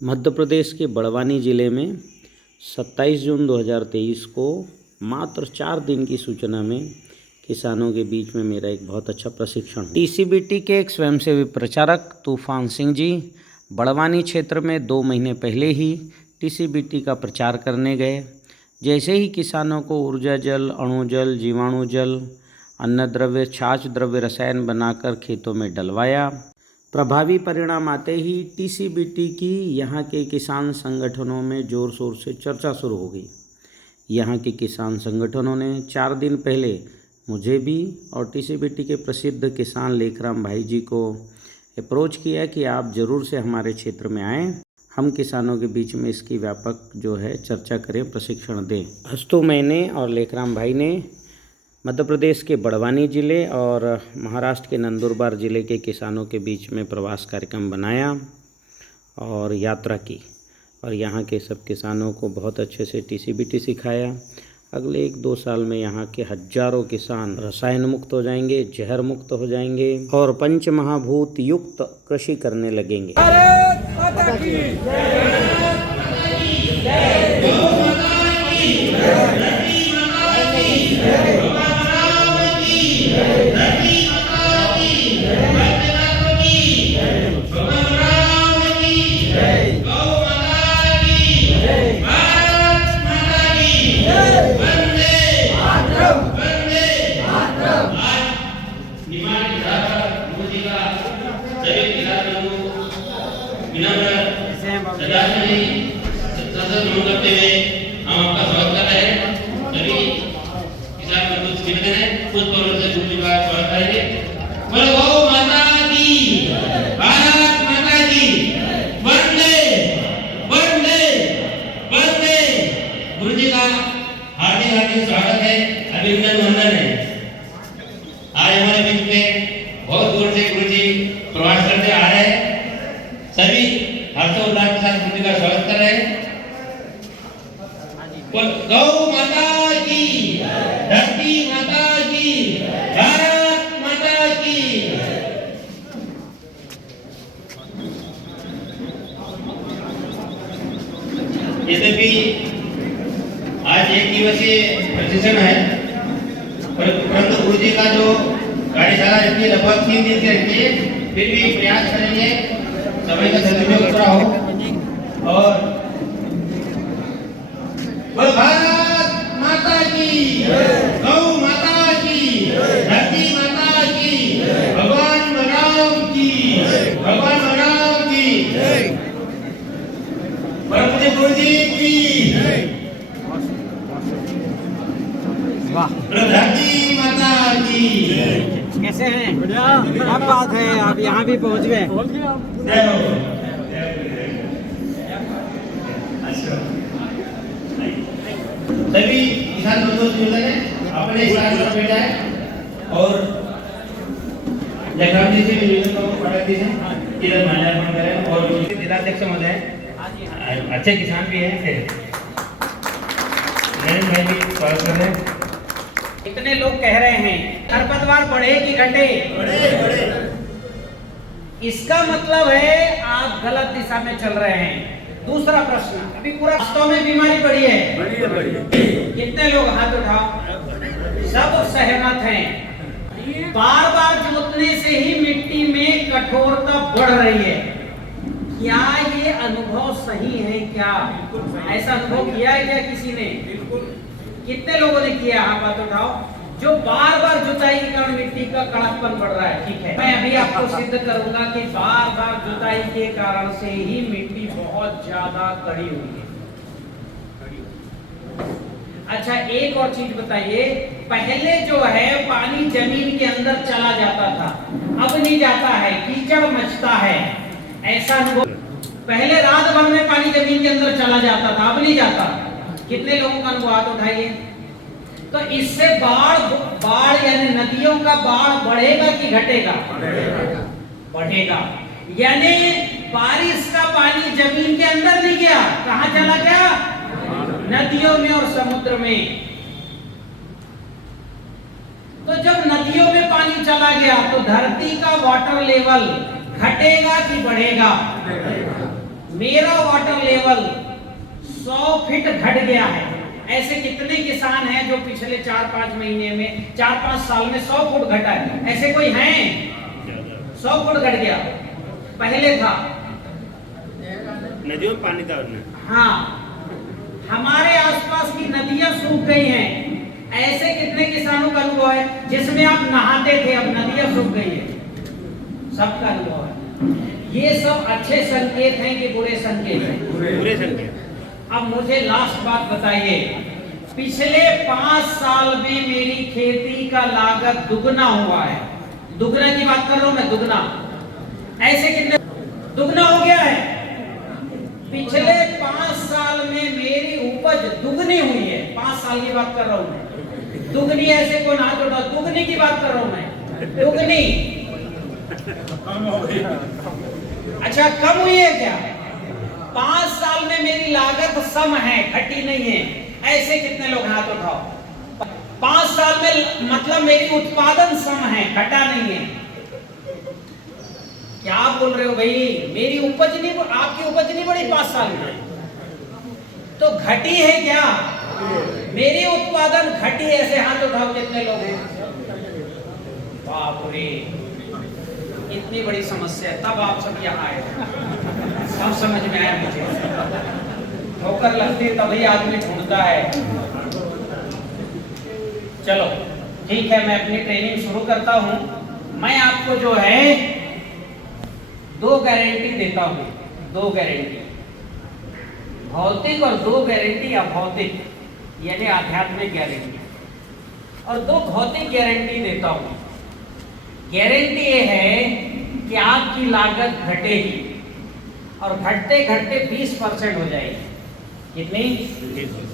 मध्य प्रदेश के बड़वानी ज़िले में 27 जून 2023 को मात्र 4 दिन की सूचना में किसानों के बीच में मेरा एक बहुत अच्छा प्रशिक्षण हुआ। टीसीबीटी के एक स्वयंसेवी प्रचारक तूफान सिंह जी बड़वानी क्षेत्र में 2 महीने पहले ही टीसीबीटी का प्रचार करने गए। जैसे ही किसानों को ऊर्जा जल, अणु जल, जीवाणु जल, अन्न द्रव्य, छाछ द्रव्य रसायन बनाकर खेतों में डलवाया, प्रभावी परिणाम आते ही टीसीबीटी की यहाँ के किसान संगठनों में ज़ोर शोर से चर्चा शुरू हो गई। यहाँ के किसान संगठनों ने 4 दिन पहले मुझे भी और टीसीबीटी के प्रसिद्ध किसान लेखराम भाई जी को अप्रोच किया कि आप ज़रूर से हमारे क्षेत्र में आएँ, हम किसानों के बीच में इसकी व्यापक जो है चर्चा करें, प्रशिक्षण दें। अस्तु मैंने और लेखराम भाई ने मध्य प्रदेश के बड़वानी ज़िले और महाराष्ट्र के नंदुरबार ज़िले के किसानों के बीच में प्रवास कार्यक्रम बनाया और यात्रा की और यहाँ के सब किसानों को बहुत अच्छे से टीसीबीटी सिखाया। अगले 1-2 साल में यहाँ के हजारों किसान रसायन मुक्त हो जाएंगे, जहर मुक्त हो जाएंगे और पंच महाभूत युक्त कृषि करने लगेंगे। हार्दिक स्वागत है, अभिनंदन वंदन है। आज हमारे बीच में बहुत दूर से गुरु जी प्रवास करते आ रहे हैं। सभी हर्षोल्लास के साथ गुरु जी का स्वागत कर रहे हैं। गौ माता की, धरती माता की, भारत माता की। यद्यपि आज 1 दिवसीय प्रशिक्षण है, परंतु गुरु जी का जो कार्यशाला रहती है लगभग 3 दिन की रहती है, फिर भी प्रयास करेंगे समय का सदुपयोग पूरा हो। और भारत माता की, गौ माता की, धरती माता की, भगवान राम की, भगवान राम की, परम पूज्य गुरु जी की। धरती माता की। कैसे हैं? बढ़िया। क्या बात है, आप यहाँ भी पहुँच गए। सभी किसान बंधु अपने स्थान पर बैठा है और लेखराम जी से भी इधर माल्यार्पण करें। और जिलाध्यक्ष महोदय अच्छे किसान भी हैं, नरेंद्र भाई भी स्वागत कर रहे हैं। इतने लोग कह रहे हैं खरपतवार बढ़े कि घटे? बढ़े। इसका मतलब है आप गलत दिशा में चल रहे हैं। दूसरा प्रश्न, अभी पूरा वास्तव में बीमारी बढ़ी है? कितने लोग हाथ उठाओ? सब सहमत हैं। बार बार जोतने से ही मिट्टी में कठोरता बढ़ रही है। क्या ये अनुभव सही है? क्या ऐसा अनुभव किया है क्या किसी ने? कितने लोगों ने किया? हाथ उठाओ। जो बार बार जुताई के कारण मिट्टी का कड़कपन बढ़ रहा है, ठीक है, मैं अभी आपको सिद्ध करूंगा कि बार बार जुताई के कारण से ही मिट्टी बहुत ज्यादा कड़ी हुई है। अच्छा, एक और चीज बताइए, पहले जो है पानी जमीन के अंदर चला जाता था, अब नहीं जाता है, कीचड़ मचता है। ऐसा अनुभव, पहले रात भर में पानी जमीन के अंदर चला जाता था, अब नहीं जाता। कितने लोगों का अनुभव? हाथ उठाइए। तो इससे बाढ़ यानी नदियों का बाढ़ बढ़ेगा कि घटेगा? बढ़ेगा। यानी बारिश का पानी जमीन के अंदर नहीं गया, कहां चला गया? नदियों में और समुद्र में। तो जब नदियों में पानी चला गया तो धरती का वाटर लेवल घटेगा कि बढ़ेगा? मेरा वाटर लेवल 100 फीट घट गया है। ऐसे कितने किसान हैं जो पिछले 4-5 महीने में 4-5 साल में 100 फुट घटा है? ऐसे कोई हैं? 100 फुट घट गया। पहले था नदियों में पानी था उसमें। हाँ, हमारे आसपास की नदियां सूख गई हैं। ऐसे कितने किसानों का अनुभव है जिसमें आप नहाते थे, अब नदियां सूख गई है? सबका अनुभव है। ये सब अच्छे संकेत हैं कि बुरे संकेत हैं? बुरे संकेत। अब मुझे लास्ट बात बताइए, पिछले 5 साल में मेरी खेती का लागत दुगना हुआ है। दुगना की बात कर रहा हूं मैं, दुगना। ऐसे कितने दुगना हो गया है? पिछले 5 साल में मेरी उपज दुगनी हुई है। 5 साल की बात कर रहा हूं मैं। दुगनी, ऐसे कौन हाथ उठा? दुगनी की बात कर रहा हूं मैं, दुगनी। अच्छा, कम हुई है क्या? 5 साल में मेरी लागत सम है, घटी नहीं है। ऐसे कितने लोग हाथ उठाओ? 5 साल में मतलब मेरी उत्पादन सम है, घटा नहीं है। क्या बोल रहे हो भाई? मेरी उपज नहीं, आपकी उपज नहीं बढ़ी 5 साल में, तो घटी है क्या? मेरी उत्पादन घटी। ऐसे हाथ उठाओ कितने लोग हैं? बाप रे, इतनी बड़ी समस्या है। तब आप सब यहाँ आए, सब समझ में आया मुझे। ठोकर लगती तभी आदमी ढूंढता है। चलो ठीक है, मैं अपनी ट्रेनिंग शुरू करता हूँ। मैं आपको जो है 2 गारंटी देता हूँ, 2 गारंटी भौतिक और 2 गारंटी अभौतिक, यानी आध्यात्मिक गारंटी। और 2 भौतिक गारंटी देता हूँ। गारंटी ये है कि आपकी लागत घटेगी और घटते घटते 20% हो जाएगी। कितनी?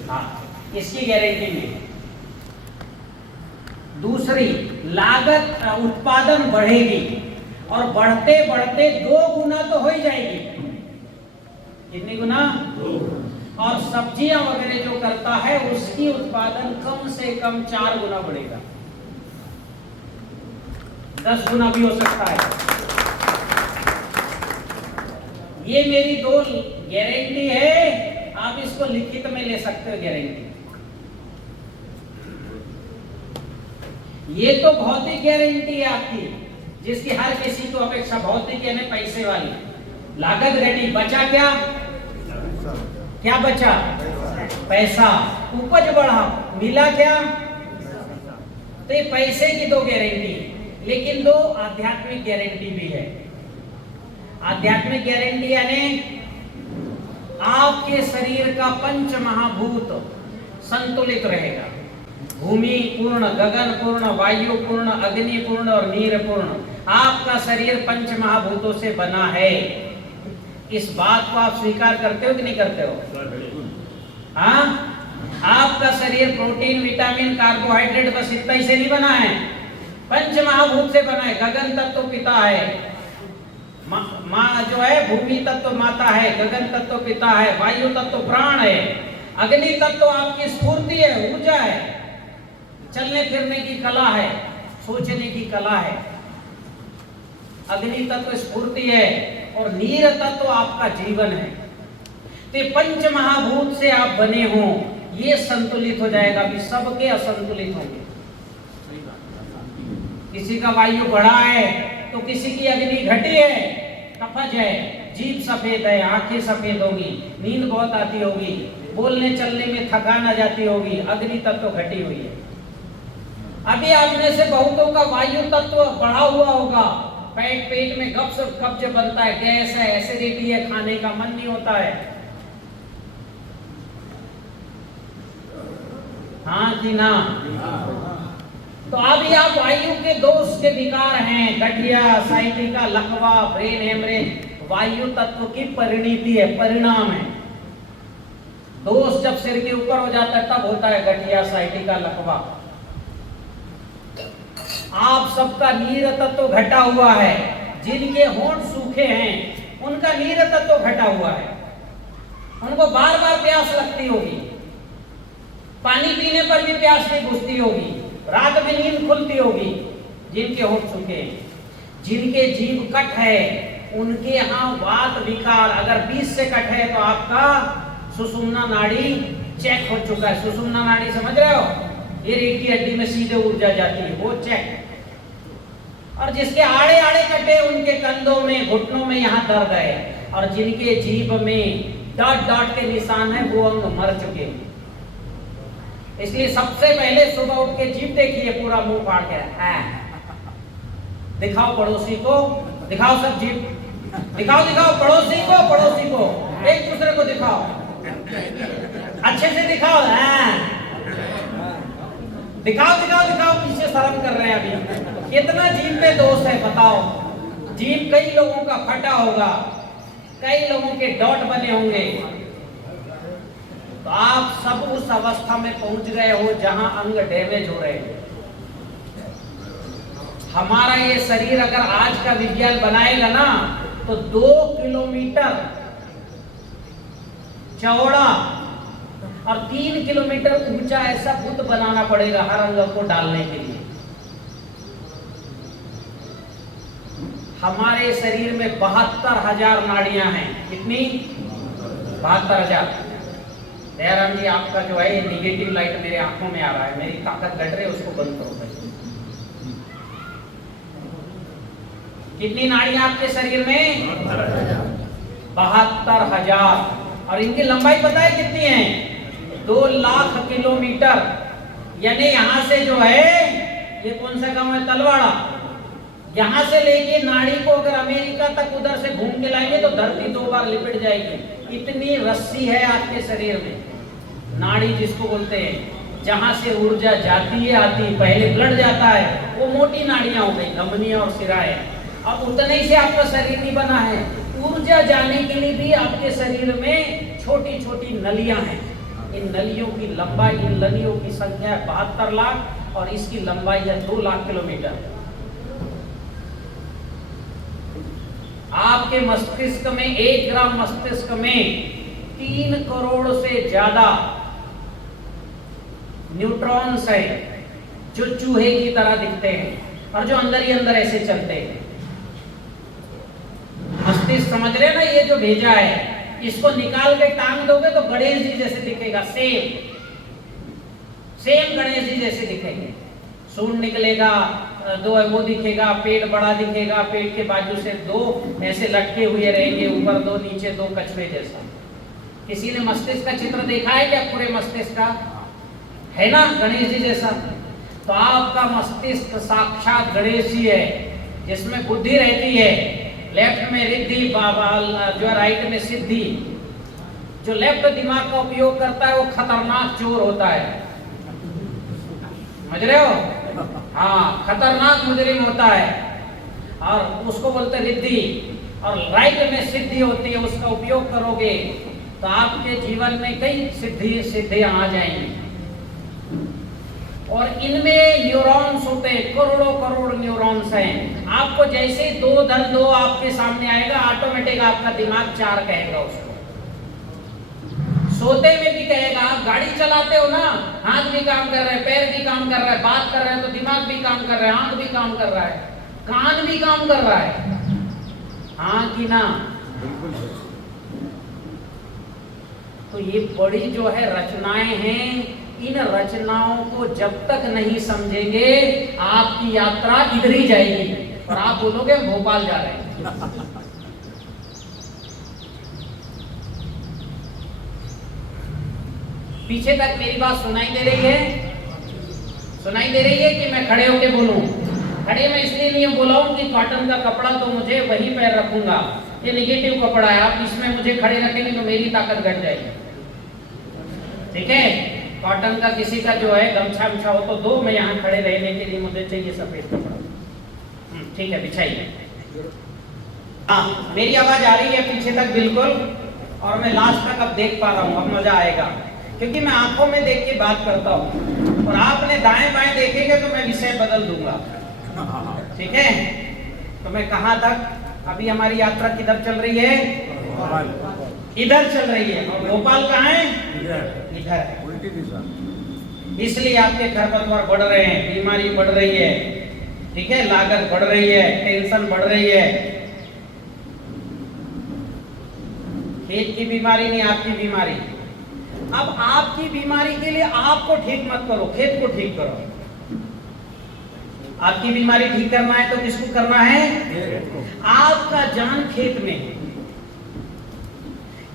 हाँ, इसकी गारंटी नहीं। दूसरी, लागत उत्पादन बढ़ेगी और बढ़ते बढ़ते 2 गुना तो हो ही जाएगी। कितनी गुना? 2। और सब्जियां वगैरह जो करता है उसकी उत्पादन कम से कम 4 गुना बढ़ेगा, 10 गुना भी हो सकता है। ये मेरी 2 गारंटी है, आप इसको लिखित में ले सकते हो गारंटी। ये तो भौतिक गारंटी है आपकी, जिसकी हर किसी को अपेक्षा, भौतिक यानी पैसे वाली। लागत घटी, बचा क्या? क्या बचा? पैसा। उपज बढ़ा, मिला क्या? तो ये पैसे की 2 गारंटी, लेकिन 2 आध्यात्मिक गारंटी भी है। आध्यात्मिक गारंटी यानी आपके शरीर का 5 महाभूत संतुलित रहेगा। भूमि पूर्ण, गगन पूर्ण, वायु पूर्ण, अग्नि पूर्ण और नीर पूर्ण। आपका शरीर 5 महाभूतों से बना है। इस बात को आप स्वीकार करते हो कि नहीं करते हो? हाँ, आपका शरीर प्रोटीन, विटामिन, कार्बोहाइड्रेट बस इतना ही से नहीं बना है, 5 महाभूत से बना है। गगन तत्व पिता है, माँ जो है भूमि तत्व माता है, गगन तत्व पिता है, वायु तत्व प्राण है, अग्नि तत्व आपकी स्फूर्ति है, ऊर्जा है, चलने फिरने की कला है, सोचने की कला है। अग्नि तत्व स्फूर्ति है और नीर तत्व आपका जीवन है। तो 5 महाभूत से आप बने हो, ये संतुलित हो जाएगा। अभी सबके असंतुलित होंगे। किसी का वायु बढ़ा है तो किसी की अग्नि घटी है, कफज है, जीभ सफेद है, आंखें सफेद होगी, नींद बहुत आती होगी, बोलने चलने में थकान आ जाती होगी, अग्नि तत्व घटी हुई है। अभी आप में से बहुतों का वायु तत्व बढ़ा हुआ होगा, पेट में कब्ज बनता है, गैस है, एसिडिटी है, खाने का मन नहीं होता है। हाँ कि ना? तो अभी आप वायु के दोष के विकार हैं, गठिया, साइटिका, लकवा, ब्रेन हेमरेज, वायु तत्व की परिणति है, परिणाम है। दोष जब सिर के ऊपर हो जाता है तब होता है गठिया, साइटिका, लकवा। आप सबका नीर तत्व घटा हुआ है। जिनके होंठ सूखे हैं उनका नीर तत्व घटा हुआ है, उनको बार बार प्यास लगती होगी, पानी पीने पर भी प्यास नहीं बुझती होगी, रात में नींद खुलती होगी। जिनके होंठ सूखे हैं, जिनके जीभ कट है, उनके यहाँ वात विकार अगर 20 से कट है तो आपका सुषुम्ना नाड़ी चेक हो चुका है। सुषुम्ना नाड़ी समझ रहे हो, ये रीढ़ की हड्डी में सीधे ऊर्जा जाती है, वो चेक। और जिसके आड़े आड़े कटे उनके कंधों में घुटनों में यहाँ दर्द है, और जिनके जीभ में डॉट डॉट के निशान है वो अंग मर चुके हैं। इसलिए सबसे पहले सुबह उठ के जीभ देखिए, पूरा मुंह फाड़ के दिखाओ पड़ोसी को, दिखाओ सब जीभ, दिखाओ दिखाओ पड़ोसी को एक दूसरे को दिखाओ, अच्छे से दिखाओ, दिखाओ पीछे शर्म कर रहे हैं अभी। कितना जीभ में दोष है बताओ। जीभ कई लोगों का फटा होगा, कई लोगों के डॉट बने होंगे, तो आप सब उस अवस्था में पहुंच गए हो जहां अंग डैमेज हो रहे हैं। हमारा ये शरीर अगर आज का विज्ञान बनाएगा ना तो 2 किलोमीटर चौड़ा और 3 किलोमीटर ऊंचा ऐसा बुत बनाना पड़ेगा हर अंग को डालने के लिए। हमारे शरीर में 72,000 नाड़ियां हैं। कितनी? 72,000। दयाराम जी आपका जो है निगेटिव लाइट मेरे आंखों में आ रहा है, मेरी ताकत घट रही है, उसको बंद करो भाई। कितनी नाड़ियां आपके शरीर में? 72,000। और इनकी लंबाई पता है कितनी है? 2 लाख किलोमीटर। यानी यहां से जो है, ये कौन सा गांव है? तलवाड़ा। यहां से लेके नाड़ी को अगर अमेरिका तक उधर से घूम के लाएंगे तो धरती 2 बार लिपट जाएगी। इतनी रस्सी है आपके शरीर में। नाड़ी जिसको बोलते हैं, जहां से ऊर्जा जाती है आती है, पहले ब्लड जाता है, वो मोटी नाड़ियां हो गई, धमनियां और सिराएं। अब उतने ही से आपका शरीर नहीं बना है, ऊर्जा जाने के लिए भी आपके शरीर में छोटी छोटी नलियां हैं। इन नलियों की लंबाई, इन नलियों की संख्या है 72 लाख और इसकी लंबाई है 2 लाख किलोमीटर। आपके मस्तिष्क में 1 ग्राम मस्तिष्क में 3 करोड़ से ज्यादा न्यूट्रॉन्स है जो चूहे की तरह दिखते हैं और जो अंदर ही अंदर ऐसे चलते हैं। मस्तिष्क समझ रहे ना, ये जो भेजा है इसको निकाल के टांग दोगे तो गणेश जी जैसे दिखेगा, सेम गणेश जी जैसे दिखेंगे। सूंड निकलेगा, 2 वो दिखेगा, पेट बड़ा दिखेगा, पेट के बाजू से 2 ऐसे लटके हुए रहेंगे, ऊपर 2 नीचे 2 कछुए जैसा। किसी ने मस्तिष्क का चित्र देखा है क्या? पूरे मस्तिष्क का है ना गणेश जी जैसा। तो आपका मस्तिष्क साक्षात गणेश जी है, जिसमें बुद्धि रहती है। लेफ्ट में रिद्धि, जो राइट में सिद्धि। जो लेफ्ट दिमाग का उपयोग करता है वो खतरनाक चोर होता है, समझ रहे हो? हाँ, खतरनाक मुजरिम होता है, और उसको बोलते रिद्धि। और राइट में सिद्धि होती है, उसका उपयोग करोगे तो आपके जीवन में कई सिद्धियां आ जाएंगी। और इनमें न्यूरॉन्स होते हैं, करोड़ों करोड़ न्यूरॉन्स हैं। आपको जैसे 2 धन 2 आपके सामने आएगा, ऑटोमेटिक आपका दिमाग 4 कहेगा उसको। सोते में भी कहेगा। आप गाड़ी चलाते हो ना, हाथ भी काम कर रहा है, पैर भी काम कर रहा है, बात कर रहे हैं तो दिमाग भी काम कर रहा है, आंख भी काम कर रहा है, कान भी काम कर रहा है, हाँ कि ना? तो ये बड़ी जो है रचनाएं हैं। इन रचनाओं को जब तक नहीं समझेंगे आपकी यात्रा इधर ही जाएगी और आप बोलोगे भोपाल जा रहे हैं। पीछे तक मेरी बात सुनाई दे रही है? सुनाई दे रही है कि मैं खड़े होके बोलूं? खड़े मैं इसलिए नहीं बोला हूं कि कॉटन का कपड़ा तो मुझे वहीं पैर रखूंगा, ये निगेटिव कपड़ा है, आप इसमें मुझे खड़े रखेंगे तो मेरी ताकत घट जाएगी। ठीक है? कॉटन का किसी का जो है गमछा बिछा हो तो 2, मैं यहाँ खड़े रहने के लिए मुझे चाहिए सफेद कपड़ा। ठीक है, बिछाइए। हाँ, मेरी आवाज आ रही है पीछे तक बिल्कुल, और मैं लास्ट तक अब देख पा रहा हूँ। अब मजा आएगा क्योंकि मैं आंखों में देख के बात करता हूँ और आपने दाएं बाएं देखेंगे तो मैं विषय बदल दूंगा। ठीक है? तो मैं कहाँ तक? अभी हमारी यात्रा किधर चल रही है? इधर चल रही है। और भोपाल कहाँ है? इधर है। इसलिए आपके खरपतवार बढ़ रहे हैं, बीमारी बढ़ रही है, ठीक है, लागत बढ़ रही है, टेंशन बढ़ रही है। पेट की बीमारी नहीं, आपकी बीमारी। अब आपकी बीमारी के लिए आपको ठीक मत करो, खेत को ठीक करो। आपकी बीमारी ठीक करना है तो किसको करना है? आपका जान खेत में है।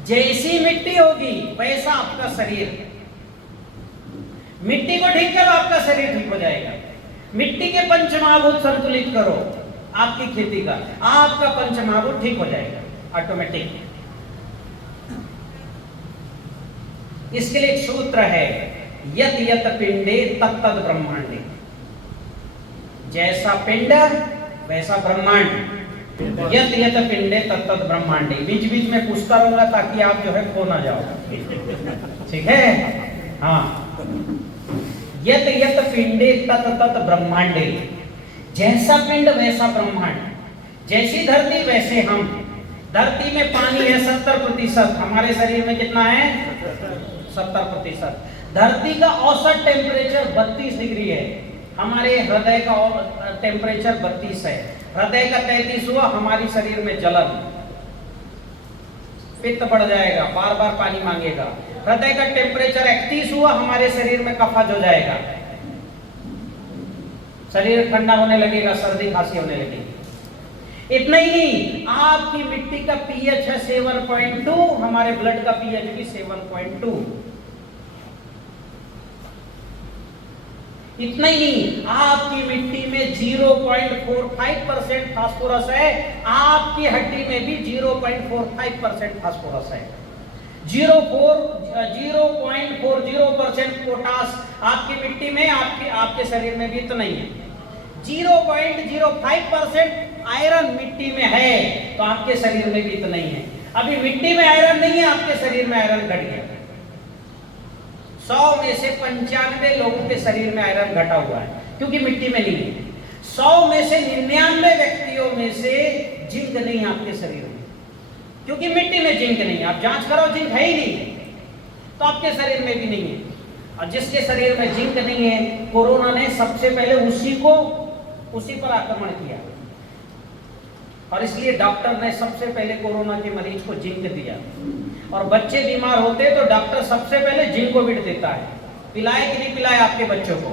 जैसी मिट्टी होगी वैसा आपका शरीर। मिट्टी को ठीक करो, आपका शरीर ठीक हो जाएगा। मिट्टी के पंचमहाभूत संतुलित करो, आपकी खेती का आपका पंचमहाभूत ठीक हो जाएगा ऑटोमेटिक। इसके लिए एक सूत्र है, यत यत पिंडे तत् तत् ब्रह्मांडे। जैसा पिंड वैसा ब्रह्मांड। यत यत पिंडे तत् तत् ब्रह्मांडे। बीच बीच में पूछता रहूंगा ताकि आप जो है खो ना जाओ, ठीक है? हाँ, यत यत पिंडे तत् तत् ब्रह्मांडे। जैसा पिंड वैसा ब्रह्मांड। जैसी धरती वैसे हम। धरती में पानी है 70%, हमारे शरीर में कितना है? 70%। धरती का औसत टेम्परेचर 32 डिग्री है, हमारे हृदय का टेम्परेचर 32 है। हृदय का 33 हुआ, हमारी शरीर में जलन, पित्त बढ़ जाएगा, बार बार पानी मांगेगा। हृदय का टेम्परेचर 31 हुआ, हमारे शरीर में कफज हो जाएगा, शरीर ठंडा होने लगेगा, सर्दी खांसी होने लगेगी। इतना ही नहीं, आपकी मिट्टी का पीएच है 7.2, हमारे ब्लड का पीएच भी 7.2। इतना ही नहीं, आपकी मिट्टी में 0.45% फास्फोरस है, आपकी हड्डी में भी 0.45% फास्फोरस है। 0.40% पोटास आपकी मिट्टी में, आपके शरीर में भी इतना ही है। 0.05% आयरन मिट्टी में है, तो आपके शरीर में भी इतना ही है। अभी मिट्टी में आयरन नहीं है, आपके शरीर में आयरन घट गया। 100 में से 95 लोगों के शरीर में आयरन घटा हुआ है, क्योंकि मिट्टी में नहीं है। 100 में से 99 व्यक्तियों में से जिंक नहीं है आपके शरीर में, क्योंकि मिट्टी में जिंक नहीं है। आप जांच करो, जिंक है ही नहीं, तो आपके शरीर में भी नहीं है। और जिसके शरीर में जिंक नहीं है, कोरोना ने सबसे पहले उसी पर आक्रमण किया, और इसलिए डॉक्टर ने सबसे पहले कोरोना के मरीज को जिंक दिया। और बच्चे बीमार होते तो डॉक्टर सबसे पहले जिंकोविट देता है। पिलाए कि नहीं पिलाए आपके बच्चों को?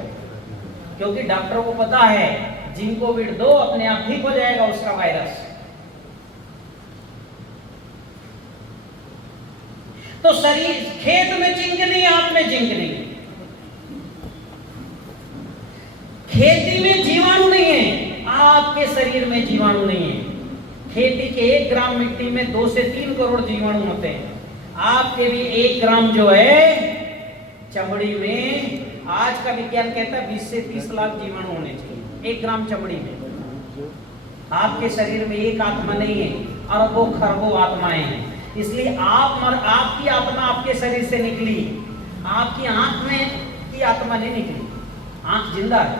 क्योंकि डॉक्टर को पता है जिंकोविट दो, अपने आप ठीक हो जाएगा उसका वायरस। तो शरीर, खेत में जिंक नहीं, आप में जिंक नहीं, खेती में जीवाणु नहीं है, आपके शरीर में जीवाणु नहीं है। खेती के 1 ग्राम मिट्टी में 2 से 3 करोड़ जीवाणु होते हैं। आपके भी 1 ग्राम जो है चमड़ी में, आज का विज्ञान कहता है 20 से 30 लाख जीवाणु होने चाहिए 1 ग्राम चमड़ी में। आपके शरीर में एक आत्मा नहीं है, अरबों खरबों आत्माएं हैं। इसलिए आपकी आत्मा आपके शरीर से निकली, आपकी आंख में की आत्मा नहीं निकली। आंख जिंदा है,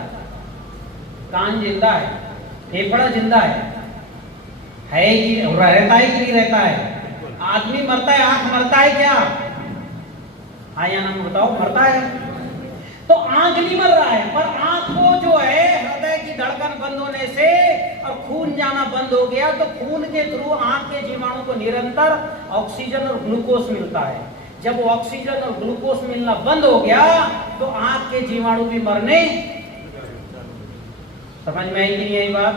कान जिंदा है, फेफड़ा जिंदा है कि रहता है कि नहीं रहता है? आदमी मरता है, आंख मरता है क्या? हाँ या ना बताओ, मरता है। तो आंख नहीं मर रहा है, पर आंख को जो है हृदय की धड़कन बंद होने से और खून जाना बंद हो गया, तो खून के थ्रू आंख के जीवाणु को निरंतर ऑक्सीजन और ग्लूकोज मिलता है। जब वो ऑक्सीजन और ग्लूकोज मिलना बंद हो गया तो आंख के जीवाणु भी मरने। समझ में आई कि नहीं आई बात?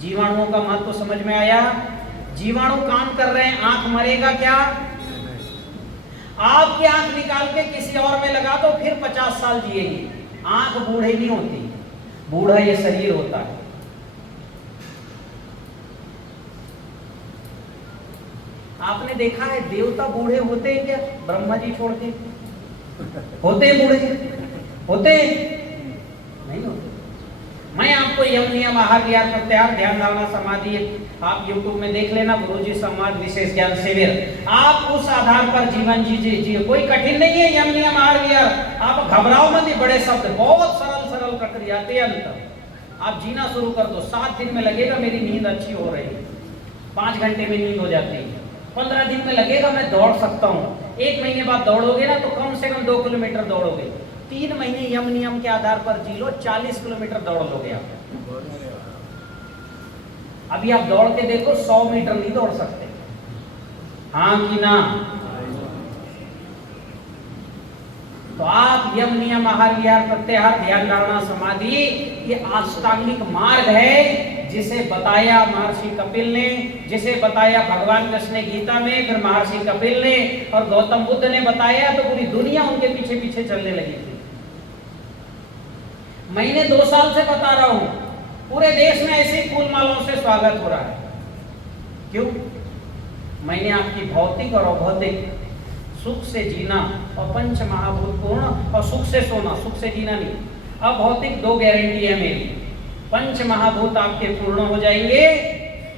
जीवाणुओं का महत्व तो समझ में आया? जीवाणु काम कर रहे हैं, आंख मरेगा क्या? आपकी आंख निकाल के किसी और में लगा दो, फिर 50 साल जिएगी। आंख बूढ़े नहीं होती, बूढ़ा ये शरीर होता है। आपने देखा है देवता बूढ़े होते हैं क्या? ब्रह्मा जी छोड़ के होते हैं बूढ़े? होते नहीं होते। मैं आपको यम नियम आहार विहार प्रत्याहार ध्यान धारणा समाधि आप YouTube में देख लेना, गुरुजी संवाद विशेष ज्ञान शिविर। आप उस आधार पर जीवन जीजिए, कोई कठिन नहीं है। यम नियम आहार विहार, आप घबराओ मत, बड़े शब्द, बहुत सरल प्रक्रिया, अंत आप जीना शुरू कर दो। 7 दिन में लगेगा मेरी नींद अच्छी हो रही है, 5 घंटे में नींद हो जाती है। 15 दिन में लगेगा मैं दौड़ सकता हूँ। 1 महीने बाद दौड़ोगे ना तो कम से कम 2 किलोमीटर दौड़ोगे। 3 महीने यम नियम के आधार पर जी लो, 40 किलोमीटर दौड़ लोगे आप। अभी आप दौड़ के देखो, 100 मीटर नहीं दौड़ सकते, हाँ कि ना? तो आप यम नियम आहार विहार प्रत्याहार ध्यान धारणा समाधि ये अष्टांगिक मार्ग है, जिसे बताया महर्षि कपिल ने, जिसे बताया भगवान कृष्ण ने गीता में, फिर महर्षि कपिल ने और गौतम बुद्ध ने बताया, तो पूरी दुनिया उनके पीछे पीछे चलने लगी थी। मैंने 2 साल से बता रहा हूं, पूरे देश में ऐसे फूल मालाओं से स्वागत हो रहा है। क्यों? मैंने आपकी भौतिक और अभौतिक सुख से जीना और पंच महाभूत पूर्ण और सुख से सोना, सुख से जीना नहीं, अभौतिक 2 गारंटी है मेरी। पंच महाभूत आपके पूर्ण हो जाएंगे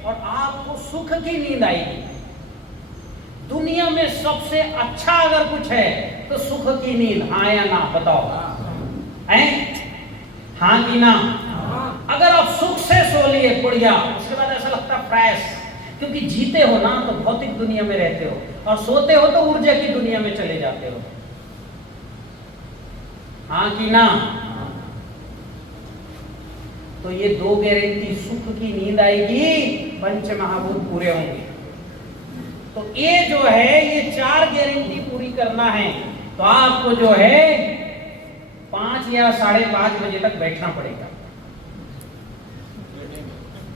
और आपको सुख की नींद आएगी। दुनिया में सबसे अच्छा अगर कुछ है तो सुख की नींद, हाँ या ना बताओ? हैं? हाँ कि ना? अगर आप सुख से सो लिए बढ़िया, उसके बाद ऐसा लगता फ्रेश, क्योंकि जीते हो ना तो भौतिक दुनिया में रहते हो और सोते हो तो ऊर्जा की दुनिया में चले जाते हो। हाँ कि ना? तो ये 2 गारंटी, सुख की नींद आएगी, पंच महाभूत पूरे होंगे। तो ये जो है ये 4 गारंटी पूरी करना है, तो आपको जो है 5 या 5:30 बजे तक बैठना पड़ेगा।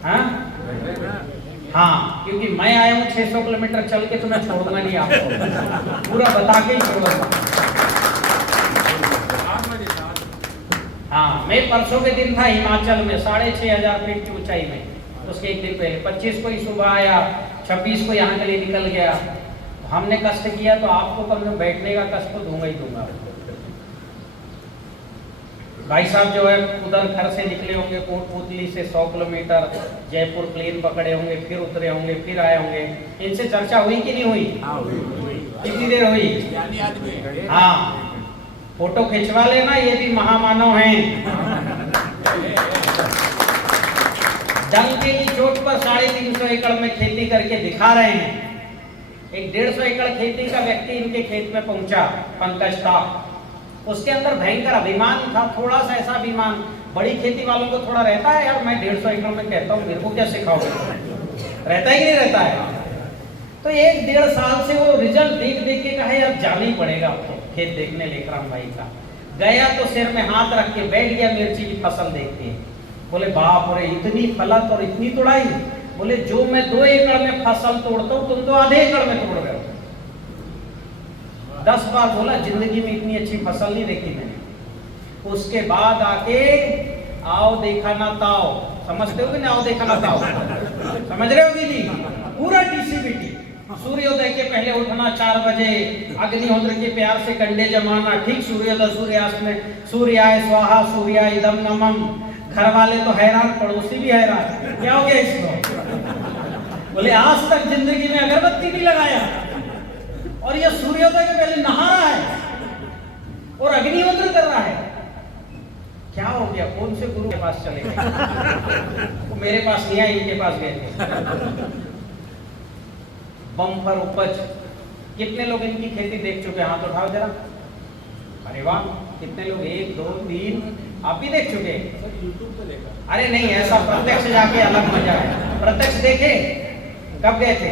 हाँ? हाँ, क्योंकि मैं आया हूँ 600 किलोमीटर चल के, तो मैं छोड़ूंगा नहीं आपको, पूरा बता के ही छोड़ूंगा। हाँ, मैं परसों के दिन था हिमाचल में 6500 फीट की ऊंचाई में, उसके एक दिन पहले 25 को ही सुबह आया, 26 को यहाँ के लिए निकल गया। हमने कष्ट किया तो आपको कम से कम बैठने का कष्ट तो दूंगा ही दूंगा। भाई साहब जो है उधर घर से निकले होंगे कोटपुतली से 100 किलोमीटर, जयपुर प्लेन पकड़े होंगे, फिर उतरे होंगे, फिर आए होंगे। इनसे चर्चा हुई कि नहीं हुई? कितनी देर हुई? हाँ, फोटो खिंचवा लेना, ये भी महामानव हैं। डंके की चोट पर 350 एकड़ में खेती करके दिखा रहे हैं। एक 150 एकड़ खेती का व्यक्ति इनके खेत में पहुंचा, पंकज था। उसके अंदर भयंकर अभिमान था, थोड़ा सा ऐसा अभिमान, बड़ी खेती वालों को थोड़ा रहता है, यार मैं 150 एकड़ में कहता हूँ, मेरे को क्या सिखाओगे? रहता है कि नहीं रहता है? तो 1-1.5 साल से वो रिजल्ट देख देख के कहा यार जाना ही पड़ेगा आपको खेत देखने लेकराम भाई का। गया तो सिर में हाथ रख के बैठ गया मिर्ची की फसल देख के। बोले बाप रे, इतनी फलत और इतनी तोड़ाई। बोले जो मैं 2 एकड़ में फसल तोड़ता हूँ, तुम तो आधे एकड़ में तोड़ रहे हो। 10 बार बोला जिंदगी में इतनी अच्छी फसल नहीं देखी मैंने। उसके बाद आके आओ देखा ना ताओ, समझते हो कि नहीं? आओ देखा ना ताओ समझ रहे हो कि नहीं? पूरा टीसीबीटी, सूर्योदय के पहले उठना 4 बजे, अग्निहोत्र के प्यार से कंडे जमाना, ठीक सूर्योदय सूर्यास्त में सूर्याय स्वाहा सूर्याय इदम नमः। घर वाले तो हैरान, पड़ोसी भी हैरान, क्या हो गया इसको? बोले आज तक जिंदगी में अगरबत्ती नहीं लगाया और ये सूर्योदय के पहले नहा रहा है और अग्निहोत्र कर रहा है, क्या हो गया? कौन से गुरु के पास चले गए? तो मेरे पास नहीं आए, इनके पास गए थे। बम्पर उपज। कितने लोग इनकी खेती देख चुके हैं? हाथ उठाओ जरा। अरे वाह, कितने लोग? 1 2 3, आप भी देख चुके? यूट्यूब पे देखा। अरे नहीं, ऐसा प्रत्यक्ष जाके अलग मजा है। प्रत्यक्ष देखे? कब गए थे?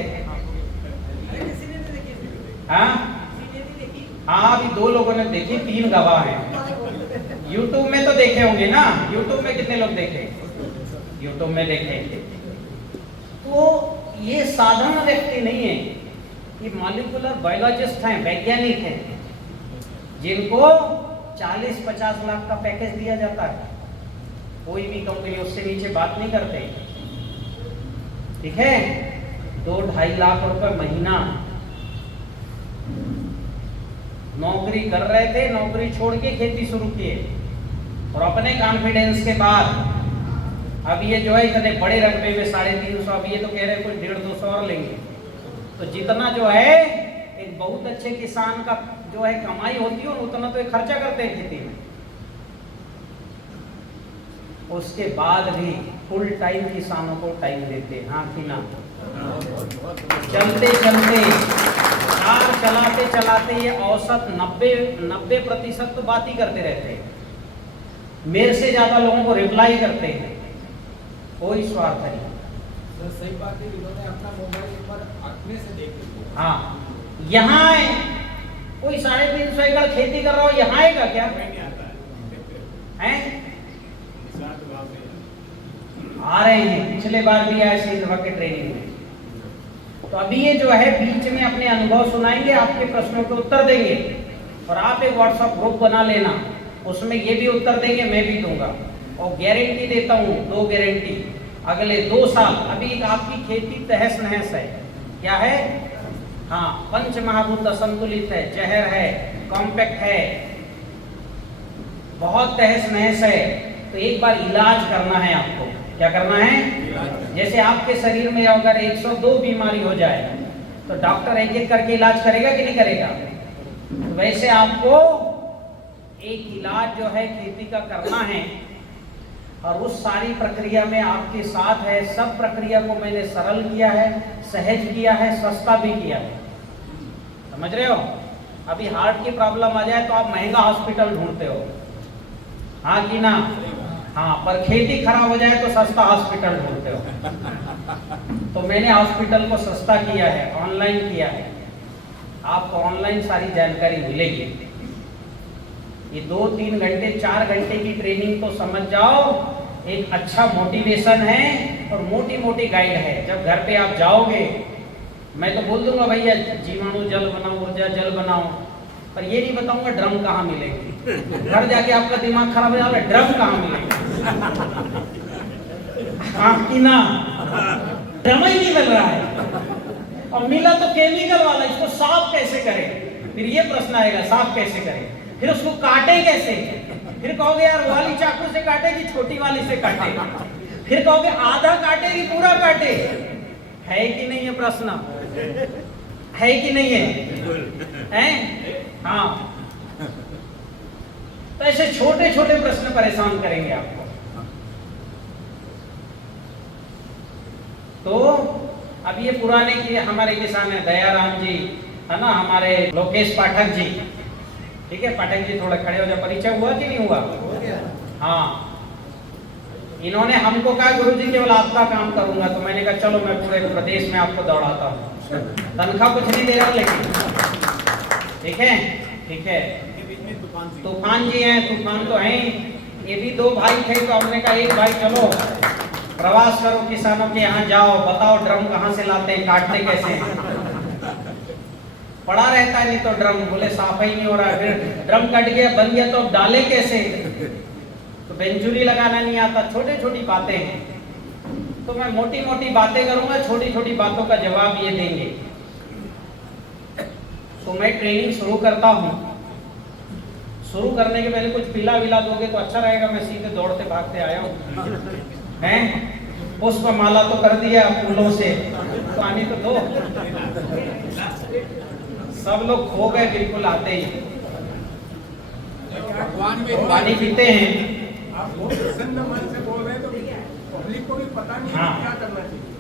हाँ हाँ, अभी 2 लोगों ने देखी, 3 गवाह हैं। यूट्यूब में तो देखे होंगे ना? यूट्यूब में कितने लोग देखे? यूट्यूब में देखे। तो ये साधारण व्यक्ति नहीं है, ये मॉलिक्यूलर बायोलॉजिस्ट हैं, वैज्ञानिक हैं, जिनको 40-50 लाख का पैकेज दिया जाता है। कोई भी कंपनी उससे नीचे बात नहीं करते, ठीक है? 2-2.5 लाख रुपए महीना। नौकरी कर रहे थे, नौकरी छोड़ के खेती शुरू किए और अपने कॉन्फिडेंस के बाद अब ये जो है इतने बड़े रकबे में 350, अब ये तो कह रहे हैं कोई 150-200 और लेंगे। तो जितना जो है एक बहुत अच्छे किसान का जो है कमाई होती है, उतना तो एक खर्चा करते हैं खेती में। उसके बाद भी फुल टाइम किसानों को टाइम देते हैं, हाँ कि ना? चलते चलते कार चलाते चलाते ये औसत 90% तो बात ही करते रहते हैं। मेरे से ज्यादा लोगों को रिप्लाई करते हैं, कोई स्वार्थ नहीं। सर सही बात है, इन्होंने अपना मोबाइल एक बार आंखने से देख लिया। हाँ, यहाँ है कोई 350 एकड़ खेती कर रहा हो, यहाँ आएगा क्या? हैं? आ रहे हैं, पिछले बार भी आए सी के ट्रेनिंग में। तो अभी ये जो है बीच में अपने अनुभव सुनाएंगे, आपके प्रश्नों के उत्तर देंगे, और आप एक व्हाट्सएप ग्रुप बना लेना, उसमें ये भी उत्तर देंगे, मैं भी दूंगा। और गारंटी देता हूँ, 2 गारंटी, अगले 2 साल अभी आपकी खेती तहस नहस है। क्या है? हाँ, पंच महाभूत असंतुलित है, जहर है, कॉम्पैक्ट है, बहुत तहस नहस है। तो एक बार इलाज करना है आपको। क्या करना है? जैसे आपके शरीर में अगर 102 बीमारी हो जाए तो डॉक्टर एक एक करके इलाज करेगा कि नहीं करेगा? तो वैसे आपको एक इलाज जो है खेती का करना है, और उस सारी प्रक्रिया में आपके साथ है। सब प्रक्रिया को मैंने सरल किया है, सहज किया है, सस्ता भी किया है। समझ रहे हो? अभी हार्ट की प्रॉब्लम आ जाए तो आप महंगा हॉस्पिटल ढूंढते हो, हाँ कि ना? हाँ, पर खेती खराब हो जाए तो सस्ता हॉस्पिटल ढूंढते हो। तो मैंने हॉस्पिटल को सस्ता किया है, ऑनलाइन किया है। आपको ऑनलाइन सारी जानकारी मिलेगी। ये 2-3 घंटे 4 घंटे की ट्रेनिंग तो समझ जाओ, एक अच्छा मोटिवेशन है और मोटी मोटी गाइड है। जब घर पे आप जाओगे, मैं तो बोल दूंगा भैया जीवाणु जल बनाओ, ऊर्जा जल बनाओ, पर ये नहीं बताऊंगा ड्रम कहाँ मिलेगी। घर जाके आपका दिमाग खराब हो जाएगा, ड्रम कहाँ मिलेगा? हाँ कि ना? ड्रम ही नहीं मिल रहा है, और मिला तो केमिकल वाला। इसको साफ कैसे करें? फिर ये प्रश्न आएगा, साफ कैसे करें? फिर उसको काटे कैसे? फिर कहोगे यार वो वाली चाकू से काटे कि छोटी वाली से काटे? फिर कहोगे आधा काटे कि पूरा काटे? है कि नहीं ये प्रश्न? है कि नहीं है? हैं? हाँ। तो ऐसे छोटे छोटे प्रश्न परेशान करेंगे आपको। तो अब ये पुराने की हमारे किसान है, दयाराम जी है ना, हमारे लोकेश पाठक जी, ठीक है? पाठक जी थोड़ा खड़े हो जाए, परिचय हुआ कि नहीं हुआ? हाँ, इन्होंने हमको कहा गुरुजी केवल आपका काम करूंगा, तो मैंने कहा चलो मैं पूरे प्रदेश में आपको दौड़ाता हूँ। तनख्वाह कुछ नहीं दे रहा, लेकिन ठीक है, ठीक है। तूफान जी हैं, तूफान तो हैं, ये भी 2 भाई थे, तो हमने कहा एक भाई चलो प्रवास करो, किसानों के यहाँ जाओ, बताओ ड्रम कहाँ से लाते हैं, काटते कैसे हैं? पड़ा रहता है नहीं तो ड्रम, बोले साफ ही नहीं हो रहा है। फिर ड्रम कट गया, बन गया, तो डाले कैसे? तो बेंचुरी लगाना नहीं आता। छोटी छोटी बातें हैं, तो मैं मोटी मोटी बातें करूंगा, छोटी छोटी बातों का जवाब ये देंगे। तो मैं ट्रेनिंग शुरू करता हूँ। शुरू करने के पहले कुछ पिला विला दोगे तो अच्छा रहेगा, मैं सीधे दौड़ते भागते आया हूँ। हैं? पुष्प माला तो कर दिया फूलों से, पानी तो दो। सब लोग खो गए बिल्कुल आते ही। पानी पीते हैं। आप बहुत प्रसन्न मन से बोल रहे हैं, तो पब्लिक को भी पता नहीं हाँ। क्या करना चाहिए।